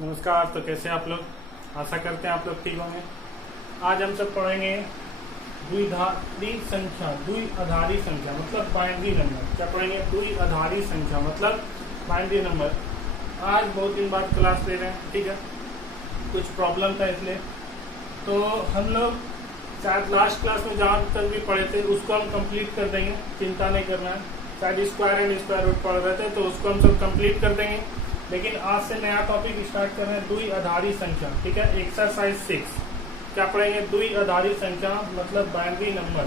नमस्कार। तो कैसे आप लोग? आशा करते हैं आप लोग ठीक होंगे। आज हम सब पढ़ेंगे द्विआधारी संख्या। द्विआधारी संख्या मतलब बाइनरी नंबर। क्या पढ़ेंगे? द्विआधारी संख्या मतलब बाइनरी नंबर। आज बहुत दिन बाद क्लास ले रहे हैं, ठीक है। कुछ प्रॉब्लम था इसलिए। तो हम लोग शायद लास्ट क्लास में जहाँ तक भी पढ़े थे उसको हम कंप्लीट कर देंगे, चिंता नहीं करना है। शायद स्क्वायर एंड स्क्वायर रूट पढ़ रहे थे तो उसको हम सब कंप्लीट कर देंगे। लेकिन आज से नया टॉपिक स्टार्ट कर रहे हैं, द्विआधारी संख्या, ठीक है। एक्सरसाइज 6 क्या पढ़ेंगे? द्विआधारी संख्या मतलब बाइनरी नंबर।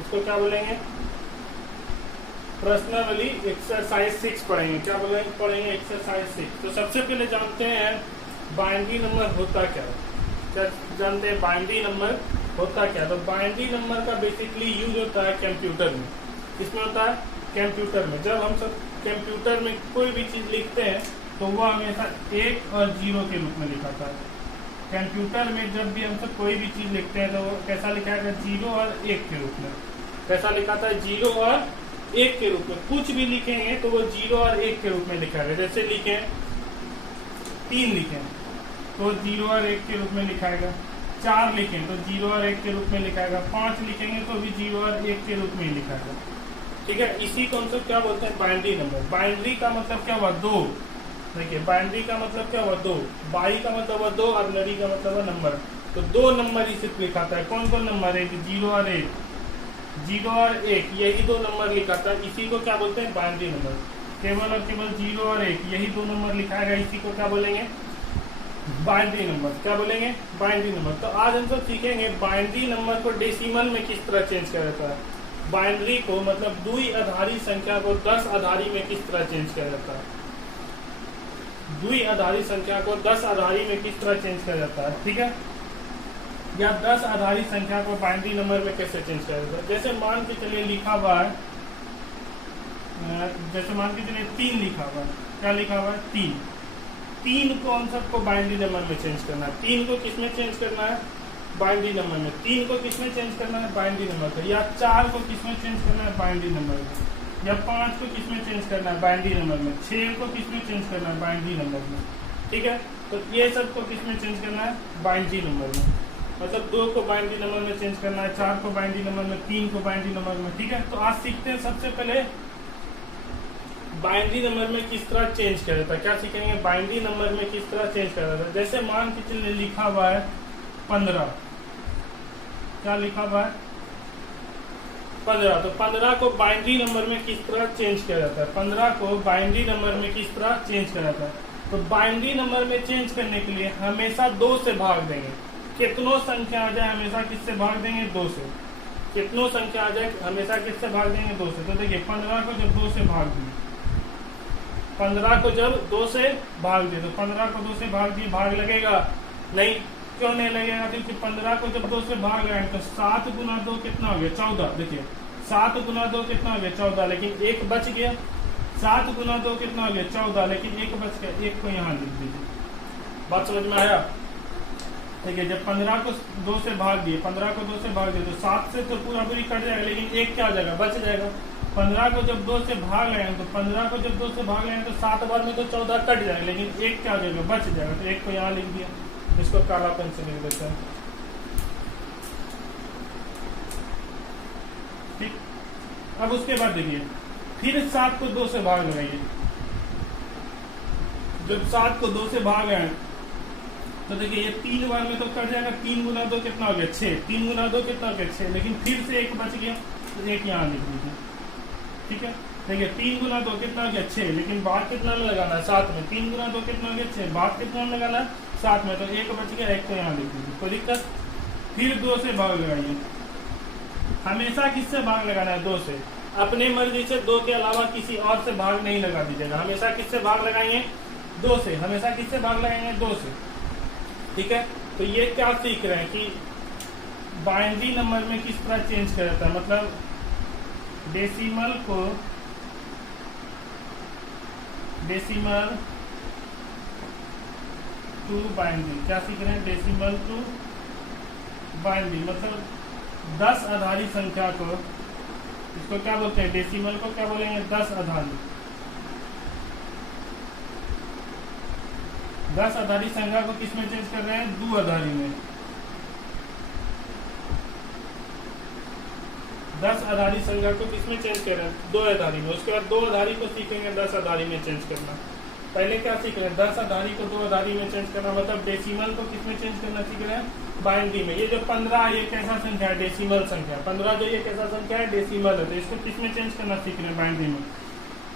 इसको क्या बोलेंगे? पर्सनली एक्सरसाइज 6 पढ़ेंगे। क्या बोलेंगे? पढ़ेंगे एक्सरसाइज 6। तो सबसे पहले जानते हैं बाइनरी नंबर होता क्या है। क्या जानते हैं बाइनरी नंबर होता क्या? तो बाइनरी नंबर का बेसिकली यूज होता है कंप्यूटर में। किसमें होता है? कंप्यूटर में। जब हम सब कंप्यूटर में कोई भी चीज लिखते हैं तो वो हमेशा 1 और 0 के रूप में लिखाता है। कंप्यूटर में जब भी हम सब कोई भी चीज लिखते हैं तो वो कैसा लिखाएगा? 0 और 1 के रूप में। कैसा लिखाता है? 0 और 1 के रूप में। कुछ भी लिखेंगे तो वो 0 और 1 के रूप में लिखाएगा। जैसे लिखे 3 लिखें तो 0 और 1 के रूप में लिखाएगा। 4 लिखें तो 0 और 1 के रूप में लिखाएगा। 5 लिखेंगे तो भी 0 और 1 के रूप में ही लिखाएगा, ठीक है। इसी को हम सब क्या बोलते हैं? Binary number. बाइनरी का मतलब क्या हुआ? 2। देखिए बाइनरी का मतलब क्या हुआ? 2। बाई का मतलब हुआ 2 और नरी का मतलब हुआ नंबर। तो 2 नंबर ही सिर्फ लिखाता है। कौन कौन नंबर है? 0 और 1। 0 और 1 यही 2 नंबर लिखाता है। इसी को क्या बोलते हैं? Binary number. केवल और केवल 0 और 1 यही 2 नंबर लिखाएगा। इसी को क्या बोलेंगे? Binary number. क्या बोलेंगे? Binary number. तो आज हम सब सीखेंगे बाइनरी नंबर को डेसिमल में किस तरह चेंज किया जाता है। बाइनरी को मतलब द्विआधारी संख्या को 10 आधारी में किस तरह चेंज किया जाता है। द्विआधारी संख्या को 10 आधारी में किस तरह चेंज किया जाता है, ठीक है। या 10 आधारी संख्या को बाइनरी नंबर में कैसे चेंज किया जाता है। जैसे मान के चलिए लिखा हुआ है, जैसे मान के चलिए 3 लिखा हुआ है। क्या लिखा हुआ है? 3 को हम सबको बाइनरी नंबर में चेंज करना है। 3 को किस में चेंज करना है? बाइनरी नंबर में। 3 को किस में चेंज करना है? बाइनरी नंबर में। या 4 को किस में चेंज करना है? बाइनरी नंबर में। या 5 को किस में चेंज करना है? बाइनरी नंबर में। 6 को किस में चेंज करना है? बाइनरी नंबर में, ठीक है। तो ये सब को किस में चेंज करना है? बाइनरी नंबर में। मतलब 2 को बाइनरी नंबर में चेंज करना है, 4 को बाइनरी नंबर में, 3 को बाइनरी नंबर में, ठीक है। तो आज सीखते हैं सबसे पहले बाइनरी नंबर में किस तरह चेंज किया जाता है। क्या सीखेंगे? बाइनरी नंबर में किस तरह चेंज किया जाता है। जैसे मान के चलिए लिखा हुआ है 15। क्या लिखा हुआ है? 15। तो 15 को बाइनरी नंबर में किस तरह चेंज किया जाता है। 15 को बाइनरी नंबर में किस तरह चेंज किया जाता है। तो बाइनरी नंबर में चेंज करने के लिए हमेशा 2 से भाग देंगे। कितनों संख्या आ जाए हमेशा किससे भाग देंगे? 2 से। कितनों संख्या आ जाए हमेशा किससे भाग देंगे? 2 से। तो देखिए 15 को जब 2 से भाग दिए, 15 को जब 2 से भाग दिए तो 15 को 2 से भाग दिए, भाग लगेगा नहीं? क्यों नहीं लगेगा? क्योंकि 15 को जब 2 से भाग लगाएंगे तो 7 गुना 2 कितना हो गया? 14। देखिए 7 गुना 2 कितना हो गया? 14। लेकिन 1 बच गया। 7 गुना 2 कितना हो गया? 14। लेकिन 1 बच गया। 1 को यहाँ लिख दीजिए। बात समझ में आया? ठीक है। जब 15 को 2 से भाग दिए, 15 को 2 से भाग दिए तो 7 से तो पूरा पूरी कट जाएगा, लेकिन 1 क्या हो जाएगा? बच जाएगा। 15 को जब 2 से भाग लगाएंगे तो 15 को जब 2 से भाग लगाएंगे तो 7 बार में तो 14 कट जाएगा, लेकिन 1 क्या हो जाएगा? बच जाएगा। तो 1 को यहाँ लिख दिया। इसको काला पेन से लिख देते हैं, ठीक। अब उसके बाद देखिए फिर 7 को 2 से भाग लगाइए। जब 7 को 2 से भाग आए तो देखिए ये 3 बार में तो कट जाएगा। 3 गुना 2 कितना हो गया? 6। 3 गुना 2 कितना हो गया? 6। लेकिन फिर से 1 बच गया तो 1 यहाँ लिख दीजिए, ठीक है। देखिए 3 गुना 2 कितना हो गया? 6। लेकिन बाद कितना में लगाना है? 7 में। 3 गुना 2 कितना हो गया? 6। बाद कितना में लगाना है? 7 में। तो 1 बच गया, 1 को यहाँ लिख दीजिए, कोई दिक्कत। फिर 2 से भाग लगाइए। हमेशा किससे भाग लगाना है? 2 से। अपने मर्जी से 2 के अलावा किसी और से भाग नहीं लगा दीजिएगा। हमेशा किससे भाग लगाएंगे? 2 से। हमेशा किससे भाग लगाएंगे? 2 से, ठीक है। तो ये क्या सीख रहे हैं कि बाइनरी नंबर में किस तरह चेंज किया जाता है। मतलब डेसिमल को डेसिमल टू बाइनरी। क्या सीख रहे हैं? डेसिमल टू बाइनरी मतलब 10 आधारी संख्या को, इसको क्या बोलते हैं? डेसिमल को क्या बोलेंगे? 10 आधारी। 10 आधारी संख्या को किस में चेंज कर रहे हैं? दो आधारी में। 10 आधारी संख्या को किस में चेंज कर रहे हैं? दो आधारी में। उसके बाद दो आधारी को सीखेंगे 10 आधारी में चेंज करना। पहले क्या सीख रहे हैं? 10 आधारी को दो आधारी में चेंज करना, मतलब डेसिमल को किस में चेंज करना सीख रहे हैं? बाइनरी में। ये जो 15 ये कैसा संख्या है? डेसिमल संख्या। 15 जो ये कैसा संख्या है? डेसिमल है। तो इसको किस में चेंज करना सीख रहे हैं? बाइनरी में।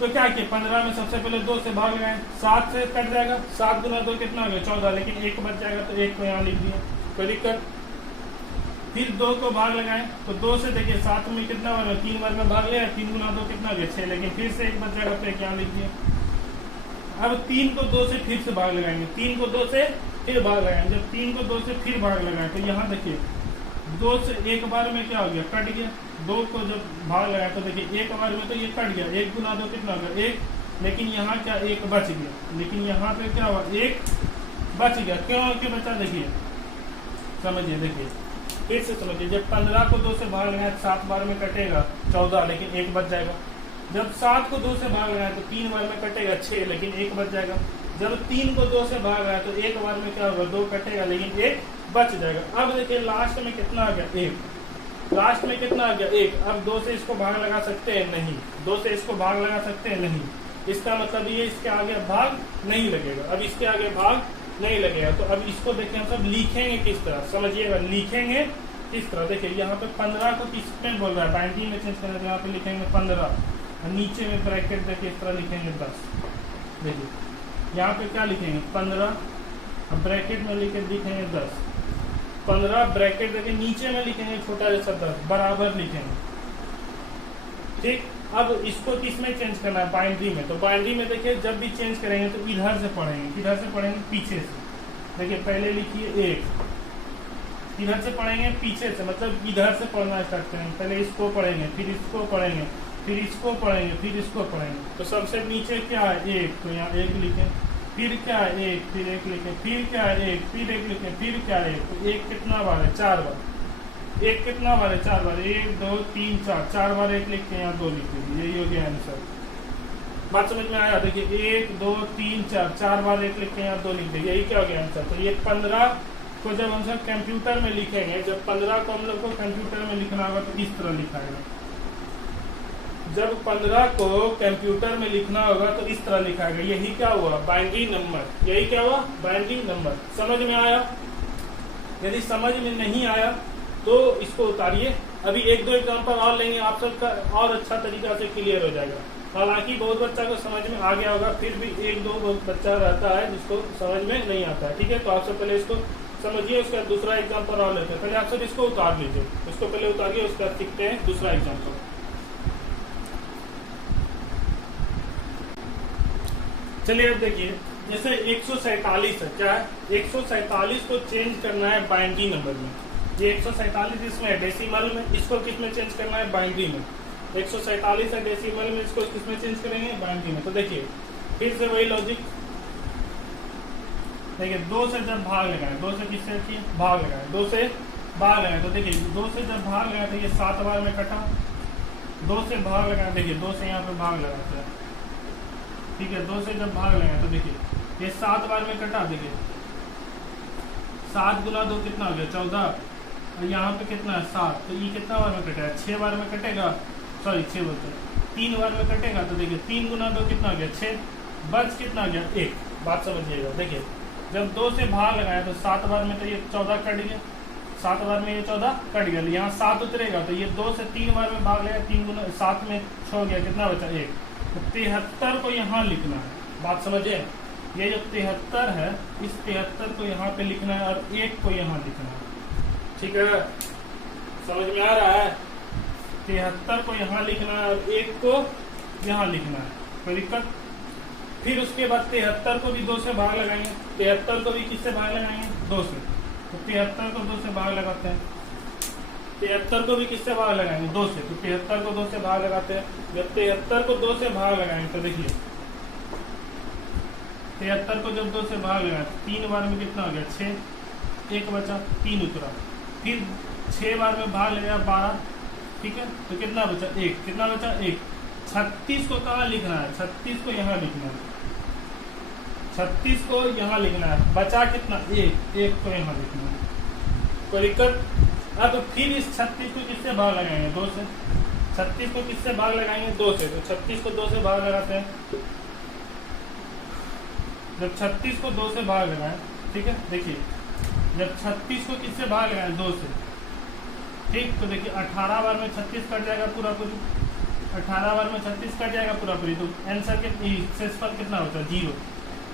तो क्या किया? 15 में सबसे पहले 2 से भाग लगाए, 7 से कट जाएगा, 7 गुना 2 कितना हो गया? 14, लेकिन 1 बच जाएगा तो 1 को यहाँ लिख दिया, कोई दिक्कत। फिर 2 को भाग लगाए तो 2 से देखिए 7 में कितना बार? 3 बार में भाग लिया, 3 गुना 2 कितना हो गया? 6, लेकिन फिर से 1 बच जाएगा तो 1 यहाँ लिख दिया। अब 3 को 2 से फिर से भाग लगाएंगे, 3 को 2 से फिर भाग लगाएंगे। जब 3 को 2 से फिर भाग लगाए तो यहाँ देखिए 2 से 1 बार में क्या हो गया? कट गया। 2 को जब भाग लगाया तो देखिए 1 बार में तो ये कट गया, 1 गुना 2 कितना होगा? 1, लेकिन यहाँ क्या? 1 बच गया, लेकिन यहाँ पे क्या हुआ? 1 बच गया। क्यों क्यों बचा? देखिए समझिए, देखिए फिर से समझिए। जब 15 को 2 से भाग लगाए 7 बार में कटेगा 14, लेकिन 1 बच जाएगा। जब 7 को 2 से भाग लगाए तो 3 बार में कटेगा 6, लेकिन 1 बच जाएगा। जब 3 को 2 से भाग लगाए तो 1 बार में क्या होगा? 2 कटेगा, लेकिन 1 बच जाएगा। अब देखिए लास्ट में कितना आ गया? 1। लास्ट में कितना आ गया? 1। अब 2 से इसको भाग लगा सकते हैं? नहीं। 2 से इसको भाग लगा सकते हैं? नहीं। इसका मतलब ये इसके आगे भाग नहीं लगेगा। अब इसके आगे भाग नहीं लगेगा। तो अब इसको देखिए हम सब लिखेंगे किस तरह, समझिएगा। लिखेंगे किस तरह? देखिए यहाँ पे 15 को किस में बोल रहा है? बाइनरी में चेंज करना है। यहाँ पे लिखेंगे 15, नीचे में ब्रैकेट देखिए इस तरह लिखेंगे 10। देखिए यहाँ पे क्या लिखेंगे? 15, अब ब्रैकेट में लिखेंगे 10। 15 ब्रैकेट देखिए नीचे में लिखेंगे छोटा जैसा 10, बराबर लिखेंगे। ठीक। अब इसको किस में चेंज करना है? बाइनरी में। तो बाइनरी में देखिए जब भी चेंज करेंगे तो इधर से पढ़ेंगे। किधर से पढ़ेंगे? पीछे से। देखिए पहले लिखिए 1, इधर से पढ़ेंगे पीछे से, मतलब इधर से पढ़ना स्टार्ट करेंगे। पहले इसको पढ़ेंगे, फिर इसको पढ़ेंगे, फिर इसको पढ़ेंगे, फिर इसको पढ़ेंगे। तो सबसे नीचे क्या है? 1, तो यहाँ 1 लिखें। फिर क्या है? 1, फिर 1 लिखें। फिर क्या है? 1, फिर 1 लिखें। फिर क्या है? 1। तो 1 कितना बार है? 4 बार। 1 कितना बार है? 4 बार। 1 2 3 4, 4 बार 1 लिख के यहाँ 2 लिख दीजिए। यही हो गया आंसर। बात समझ में आया? देखिए 1 2 3 4, 4 बार 1 लिख के यहाँ 2 लिख दीजिए। यही क्या हो गया आंसर। तो ये 15 को जब हम सब कंप्यूटर में लिखेंगे, जब 15 को हम लोग को कंप्यूटर में लिखना होगा तो इस तरह लिखाएगा। जब 15 को कंप्यूटर में लिखना होगा तो इस तरह लिखाएगा। यही क्या हुआ? Binary number. यही क्या हुआ? Binary number. समझ में आया? यदि समझ में नहीं आया तो इसको उतारिए। अभी 1-2 एग्जाम्पल और लेंगे, आप सबका और अच्छा तरीका से क्लियर हो जाएगा। हालांकि बहुत बच्चा को समझ में आ गया होगा, फिर भी 1-2 बच्चा रहता है जिसको समझ में नहीं आता है। ठीक है, तो आप सब पहले इसको समझिए, उसका दूसरा एग्जाम्पल और लेते हैं। पहले आप सब इसको उतार लीजिए, इसको पहले उतारिए, उसके बाद सीखते हैं दूसरा एग्जाम्पल। चलिए अब देखिए, जैसे 147 है, क्या है? 147 को चेंज करना है बाइनरी नंबर में। ये 147 इसमें है डेसिमल में, इसको किस में चेंज करना है? बाइनरी में। 147 है डेसिमल में, इसको किस में चेंज करेंगे? बाइनरी में। तो देखिए फिर से वही लॉजिक। देखिए 2 से जब भाग लगाए, 2 से किससे किए? भाग लगाए, 2 से भाग लगाए। तो देखिए 2 से जब भाग लगाए तो ये 7 बार में कटा। 2 से भाग लगाए, देखिए 2 से यहाँ पे भाग लगाते हैं। ठीक है, 2 से जब भाग लगाए तो देखिए ये 7 बार में कटा। देखिए 7 गुना 2 कितना हो गया? 14, और यहाँ पे कितना है? 7। तो ये कितना बार में कटेगा? 6 बार में कटेगा। सॉरी 6 बोलते 3 बार में कटेगा। तो देखिए 3 गुना 2 कितना हो गया? 6। बच कितना गया? 1। बात समझिएगा। देखिए जब 2 से भाग लगाया तो 7 बार में तो ये 14 कट गया, 7 बार में ये 14 कट गया। यहाँ 7 उतरेगा तो ये 2 से 3 बार में भाग लगाया, 3 गुना 7 में 6 हो गया, कितना बचा? 1। तो 73 को यहाँ लिखना है। बात समझिए, ये जो 73 है, इस 73 को यहाँ पे लिखना है और 1 को यहाँ लिखना है। ठीक है, समझ में आ रहा है? 73 को यहाँ लिखना है और 1 को यहाँ लिखना है, कोई दिक्कत? फिर उसके बाद 73 को भी 2 से भाग लगाएंगे। 73 को भी किससे भाग लगाएंगे? 2 से। तो 73 को 2 से भाग लगाते हैं। 73 को भी किससे भाग लगाएंगे? 2 से। तो 73 को 2 से भाग लगाते हैं। जब 73 को 2 से भाग लगाएंगे तो देखिए 73 को जब 2 से भाग लगाए 3 बार में कितना हो गया? 6। 1 बचा, 3 उतरा। फिर 6 बार में भाग लगाया 12। ठीक है, तो कितना बचा? 1। कितना बचा? 1। 36 को कहाँ लिखना है? 36 को यहाँ लिखना है। 36 को यहाँ लिखना है, बचा कितना, एक को यहाँ लिखना है, कोई दिक्कत। अब फिर इस 36 को किससे भाग लगाएंगे, 2 से। 36 को किससे भाग लगाएंगे, 2 से। तो 36 को 2 से भाग लगाते हैं। जब 36 को 2 से भाग लगाएं, ठीक है, देखिए जब 36 को किससे भाग लगाएं, 2 से, ठीक। तो देखिए 18 बार में 36 कट जाएगा पूरा पूरी, 18 बार में 36 कट जाएगा पूरा पूरी। तो आंसर के शेषफल कितना होता है, 0।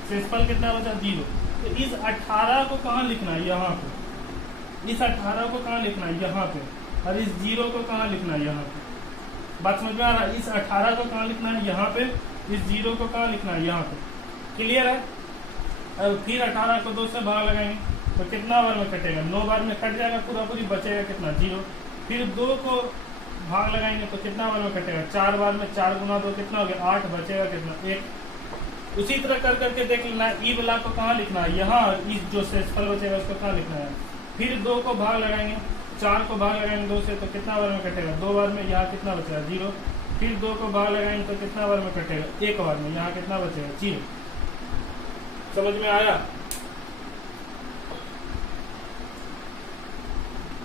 शेषफल कितना होता है, 0। तो इस 18 को कहाँ लिखना है, यहाँ पे। इस 18 को कहाँ लिखना है, यहाँ पे। और इस 0 को कहाँ लिखना है, यहाँ पे। बात समझ में आ रहा है। इस 18 को कहाँ लिखना है, यहाँ पे। इस 0 को कहाँ लिखना है, यहाँ पे। क्लियर है। अब फिर 18 को 2 से भाग लगाएंगे तो कितना बार में कटेगा, 9 बार में कट जाएगा पूरा पूरी, बचेगा कितना, 0। फिर 2 को भाग लगाएंगे तो कितना बार में कटेगा, 4 बार में। 4 गुना 2 कितना हो गया, 8, बचेगा कितना, 1। उसी तरह कर करके देख लेना है। ई वाला को कहाँ लिखना है, यहाँ। इस जो शेषफल बचेगा उसको कहाँ लिखना है। फिर 2 को भाग लगाएंगे, 4 को भाग लगाएंगे 2 से तो कितना बार में कटेगा, 2 बार में। यहाँ कितना बचेगा, 0। फिर 2 को भाग लगाएंगे तो कितना बार में कटेगा, 1 बार में। यहाँ कितना बचेगा, 0। समझ में आया।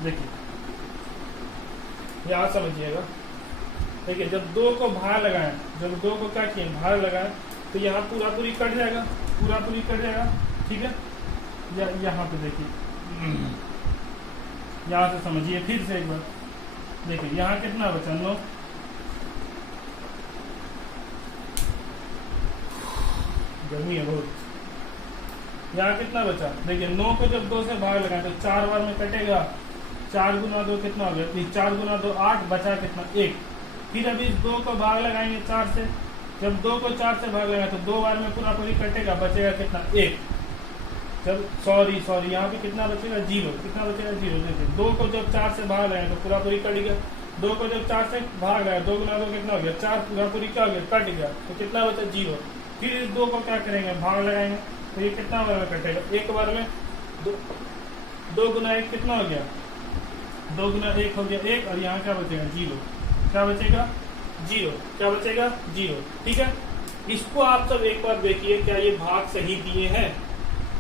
देखिए यहाँ समझिएगा। देखिए जब 2 को भाग लगाएं, जब 2 को क्या किए, भाग लगाएं तो यहाँ पूरा पूरी कट जाएगा, पूरा पूरी कट जाएगा, ठीक है। यहाँ पे देखिए, यहाँ से समझिए फिर से एक बार। देखिए यहाँ कितना बचा, 9। गर्मी है बहुत। यहाँ कितना बचा, देखिए 9 को जब 2 से भाग लगाए तो 4 बार में कटेगा। 4 गुना 2 कितना हो गया, 4 गुना 2 8, बचा कितना, 1। फिर अभी इस 2 को भाग लगाएंगे 4 से। जब 2 को 4 से भाग लगाए तो 2 बार में पूरा पूरी कटेगा, बचेगा कितना, 1। जब सॉरी यहाँ पे कितना बचेगा, 0। कितना बचेगा, 0। देखिए 2 को जब 4 से भाग लगाए तो पूरा पूरी कट गया। 2 को जब 4 से भाग लगाए, 2 गुना 2 कितना हो गया, 4, पूरा पूरी क्या हो गया, कट गया। तो कितना बचा, 0। फिर इस 2 को क्या करेंगे, भाग लगाएंगे तो ये कितना बार में कटेगा, 1 बार में। 2 गुना 1 कितना हो गया, 2 गुना 1 हो गया 1। और यहाँ क्या बचेगा, 0। क्या बचेगा, 0। क्या बचेगा, 0। ठीक है। इसको आप सब एक बार देखिए, क्या ये भाग सही दिए हैं।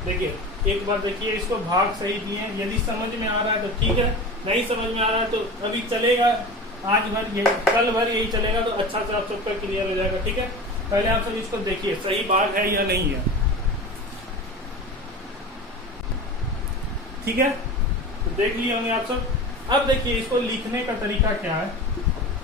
देखिए एक बार देखिए, इसको भाग सही दिए हैं। यदि समझ में आ रहा है तो ठीक है, नहीं समझ में आ रहा है तो अभी चलेगा, आज भर यही, कल भर यही चलेगा, तो अच्छा से आप सबका क्लियर हो जाएगा। ठीक है, पहले आप सब इसको देखिए सही भाग है या नहीं है। ठीक है, तो देख लिए होंगे आप सब। अब देखिए इसको लिखने का तरीका क्या है।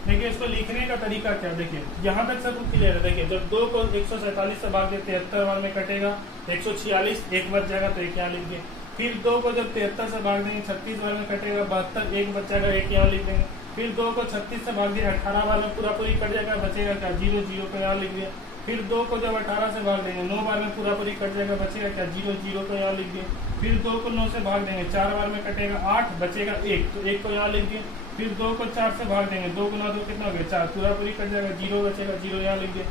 देखिए इसको लिखने का तरीका क्या, देखिए यहाँ तक सब क्लियर है। देखिए जब 2 को 147 से भाग दे 73 बार में कटेगा, 146, 1 बच जाएगा तो 1 यहाँ लिख देंगे। फिर 2 को जब 73 से भाग देंगे 36 बार में कटेगा, 72, 1 बच जाएगा, 1 यहाँ लिख देंगे। फिर 2 को 36 से भाग दिया, 18 बार में पूरा पूरी कट जाएगा, बचेगा क्या, 0, 0 को यहाँ लिख दिया। फिर 2 को जब 18 से भाग देंगे 9 बार में पूरा पूरी कट जाएगा, बचेगा क्या, 0, 0 को यहाँ लिख दिया। फिर 2 को 9 से भाग देंगे, 4 बार में कटेगा 8, बचेगा 1, तो 1 को यहाँ लिख दिया। फिर 2 को 4 से भाग देंगे, 2 गुना 2 कितना हो गया, 4, पूरा पूरी कट जाएगा, 0 बचेगा, 0 यहाँ लिख दिया।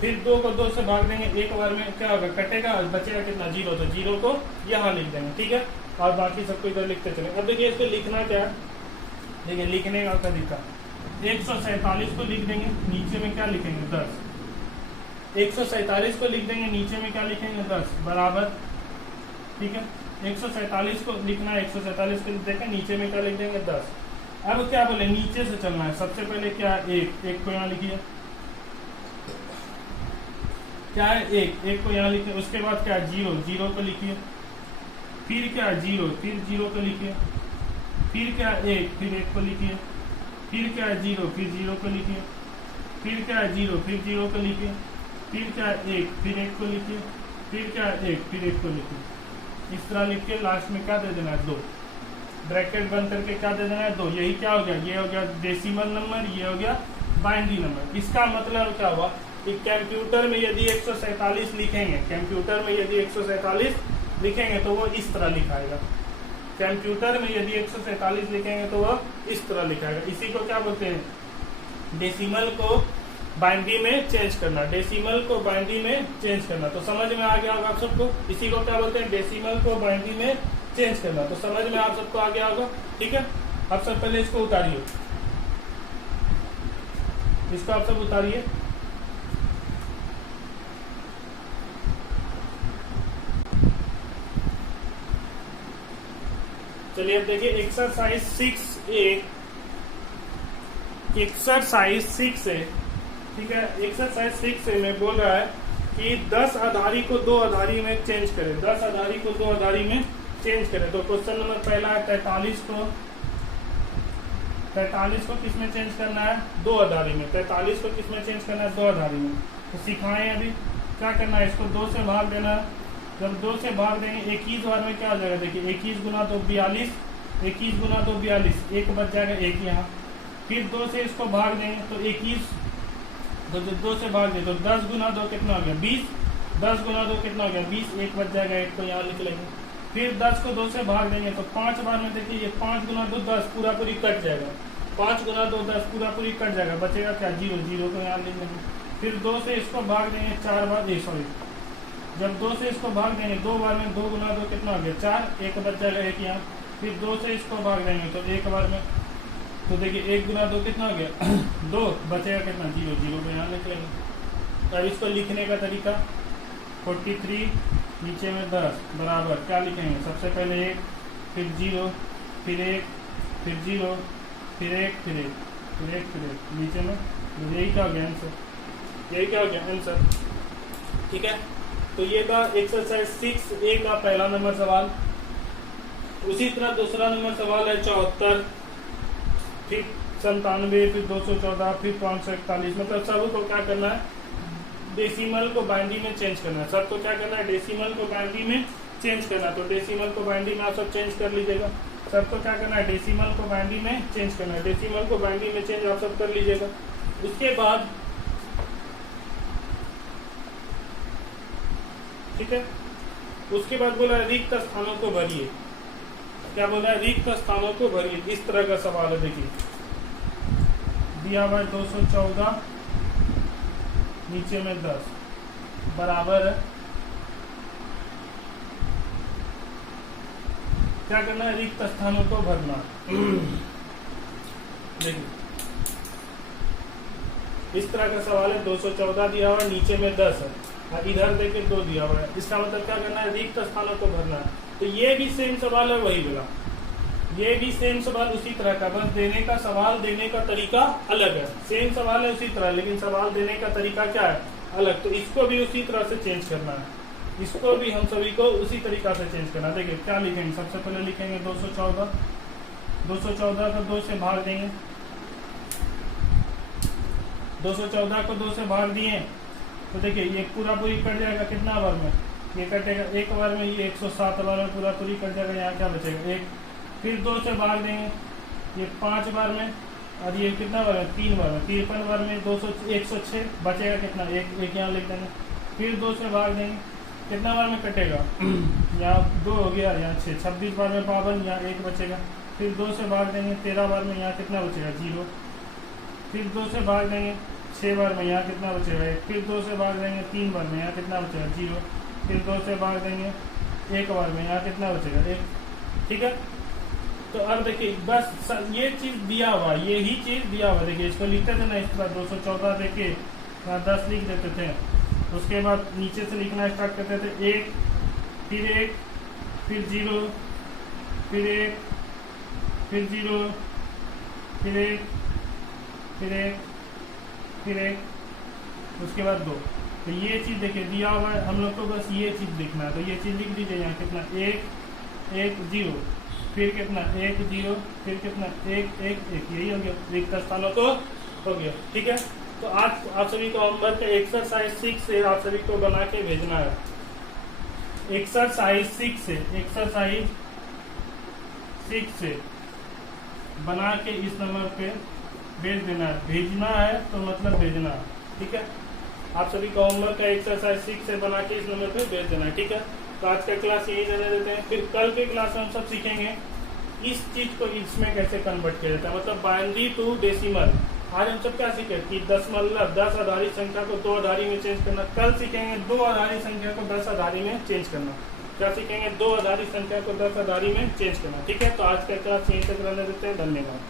फिर 2 को 2 से भाग देंगे, 1 बार में क्या होगा, कटेगा, बचेगा कितना, 0, तो 0 को यहाँ लिख देंगे। ठीक है, और बाकी सबको इधर लिखते चले। अब देखिए इसको लिखना क्या है, देखिए लिखने का तरीका, 147 को लिख देंगे, नीचे में क्या लिखेंगे, 10। 147 को लिख देंगे, नीचे में क्या लिखेंगे, 10 बराबर। ठीक है, 147 को लिखना है, 147 को देखें, नीचे में क्या लिख देंगे, 10। अब क्या बोले, नीचे से चलना है। सबसे पहले क्या है, 1 को यहाँ लिखिए, क्या है, 1 को यहाँ लिखिए। उसके बाद क्या है, 0 को लिखिए। फिर क्या है, 0, फिर 0 को लिखिए। फिर क्या है, 1, फिर 1 को लिखिए। फिर क्या है, 0, फिर 0 को लिखिए। फिर क्या है, 0, फिर 0 को लिखिए। फिर क्या है, 1, फिर 1 को लिखिए। फिर क्या है, 1, फिर 1 को लिखिए। इस तरह लिख के लास्ट में क्या दे देना है, 2, ब्रैकेट बंद करके क्या दे देना है, 2। यही क्या हो गया, ये हो गया डेसिमल नंबर, ये हो गया बाइनरी नंबर। इसका मतलब क्या हुआ कि कंप्यूटर में यदि 147 लिखेंगे, कंप्यूटर में यदि 147 लिखेंगे तो वो इस तरह लिखाएगा। कंप्यूटर में यदि 147 लिखेंगे तो वो इस तरह लिखाएगा। इसी को क्या बोलते हैं, डेसिमल को बाइनरी में चेंज करना, डेसिमल को बाइनरी में चेंज करना। तो समझ में आ गया होगा आप सबको, इसी को क्या बोलते हैं, डेसिमल को बाइनरी में चेंज करना। तो समझ में आप सबको आ गया होगा। ठीक है, आप सब पहले इसको उतारिए, इसको आप सब उतारिए। चलिए अब देखिए एक्सरसाइज 6A, एक्सरसाइज 6A, ठीक है। एक्सरसाइज 6A में बोल रहा है कि 10 आधारी को 2 आधारी में चेंज करें, 10 आधारी को 2 आधारी में चेंज करें। तो क्वेश्चन नंबर पहला है 43 को किस में चेंज करना है? 2 आधारी में। 43 को किस में चेंज करना है? 2 आधारी में। तो सिखाएं अभी क्या करना है, इसको 2 से भाग देना है। जब 2 से भाग देंगे 21 बार में क्या हो जाएगा, देखिए 21 गुना 2 42, 21 गुना 2 42, एक बच जाएगा एक यहाँ। फिर 2 से इसको भाग देंगे तो 21, तो जब 2 से भाग दें तो 10 गुना 2 कितना हो गया 20, 10 गुना 2 कितना हो गया 20, एक बच जाएगा एक, तो यहाँ लिख लेंगे। फिर 10 को 2 से भाग देंगे तो 5 बार में देखिए ये 5 गुना 2 10 पूरा पूरी कट जाएगा, 5 गुना 2 10 पूरा पूरी कट जाएगा, बचेगा क्या 0, 0 को यहाँ लिख लेंगे। फिर 2 से इसको भाग देंगे 4 बार, जब 2 से इसको भाग देंगे 2 बार में 2 गुना 2 कितना हो गया 4, एक बच जाएगा एक यहाँ। फिर 2 से इसको भाग देंगे तो एक बार में, तो देखिए 1 गुना 2 कितना हो गया 2, बचेगा कितना 0, 0 को यहाँ लिख लेंगे। अब इसको लिखने का तरीका 43 नीचे में 10 बराबर क्या लिखेंगे, सबसे पहले 1, फिर 0, फिर 1, फिर 0, फिर 1, फिर 1, फिर 1, फिर 1 नीचे में, यही क्या हो गया आंसर, यही क्या हो गया आंसर, ठीक है। तो ये था एक्सरसाइज 6A का पहला नंबर सवाल। उसी तरह दूसरा नंबर सवाल है 74, फिर 97, फिर 214, फिर 541। मतलब सबको क्या करना है, डेसिमल को बाइनरी में चेंज करना है। सबको क्या करना है, डेसिमल को बाइनरी में चेंज करना। तो डेसिमल को बाइनरी में आप सब चेंज कर लीजिएगा। सबको क्या करना है, डेसिमल को बाइनरी में चेंज करना है। डेसिमल को बाइनरी में चेंज आप सब कर लीजिएगा। उसके बाद ठीक है, उसके बाद बोला रिक्त स्थानों को भरिए। क्या बोला है, रिक्त स्थानों को भरिए। इस तरह का सवाल है, देखिए दिया हुआ 214 नीचे में 10 बराबर है, क्या करना है, रिक्त स्थानों को भरना। देखिए इस तरह का सवाल है, 214 दिया हुआ नीचे में 10 है, इधर देके 2 दिया हुआ है। इसका मतलब क्या करना है, रिक्त स्थानों को भरना है। तो ये भी सेम सवाल है, वही बोला, ये भी सेम सवाल उसी तरह का, बस देने का सवाल देने का तरीका अलग है। सेम सवाल है उसी तरह, लेकिन सवाल देने का तरीका क्या है, अलग। तो इसको भी उसी तरह से चेंज करना है, इसको भी हम सभी को उसी तरीका से चेंज करना है। देखिए क्या लिखेंगे, सबसे पहले लिखेंगे 214, 214 को 2 से भाग देंगे, 214 को 2 से भाग दिए तो देखिए ये पूरा पूरी कट जाएगा, कितना बार में ये कटेगा, एक बार में, ये 107 बार में पूरा पूरी कट जाएगा, यहाँ क्या बचेगा 1। फिर 2 से भाग देंगे, ये 5 बार में, और ये कितना बार में 3 बार में, 53 बार में 106 बचेगा कितना, एक यहाँ लिख देंगे। फिर 2 से भाग देंगे, कितना बार में कटेगा यहाँ 2 हो गया, यहाँ 6, 26 बार में 52, यहाँ 1 बचेगा। फिर 2 से भाग देंगे 13 बार में, यहाँ कितना बचेगा 0। फिर 2 से भाग देंगे 6 बार में, यहाँ कितना बचेगा 1। फिर 2 से भाग देंगे 3 बार में, यहाँ कितना बचेगा 0। फिर 2 से भाग देंगे 1 बार में, यहाँ कितना बचेगा 1, ठीक है। तो अब देखिए बस ये चीज दिया हुआ, यही चीज दिया हुआ। देखिए इसको लिखते थे ना इस तरह, 214 देके यहाँ 10 लिख देते थे, उसके बाद नीचे से लिखना स्टार्ट करते थे 1, फिर 1, फिर 0, फिर 1, फिर 0, फिर 1, फिर 1, फिर 1, उसके बाद 2। तो ये चीज देखिए दिया हुआ है, हम लोग को बस ये चीज लिखना है। तो ये चीज लिख दीजिए, यहाँ कितना 1, 1, 0, फिर कितना 1, 0, फिर कितना 1, 1, 1, यही हो गया, रिक्त स्थानों को हो गया, ठीक है। तो आज आप सभी को होमवर्क एक्सरसाइज 6 से आप सभी को बना के भेजना है। एक्सरसाइज 6 से, एक्सरसाइज 6 से बना के इस नंबर पे भेज देना है। भेजना है तो मतलब भेजना है, ठीक है। आप सभी को होमवर्क का एक्सरसाइज 6 से बना के इस नंबर पे भेज देना है, ठीक है। तो आज का क्लास यही रहने देते हैं, फिर कल के क्लास में हम सब सीखेंगे इस चीज को इसमें कैसे कन्वर्ट किया जाता है, मतलब बाइनरी टू डेसिमल। आज हम सब क्या सीखे कि 10 आधारी संख्या को 2 आधारी में चेंज करना। कल सीखेंगे 2 आधारी संख्या को 10 आधारी में चेंज करना। क्या सीखेंगे, 2 आधारी संख्या को 10 आधारी में चेंज करना, ठीक है। तो आज का क्लास यहीं तक रहने देते हैं, धन्यवाद।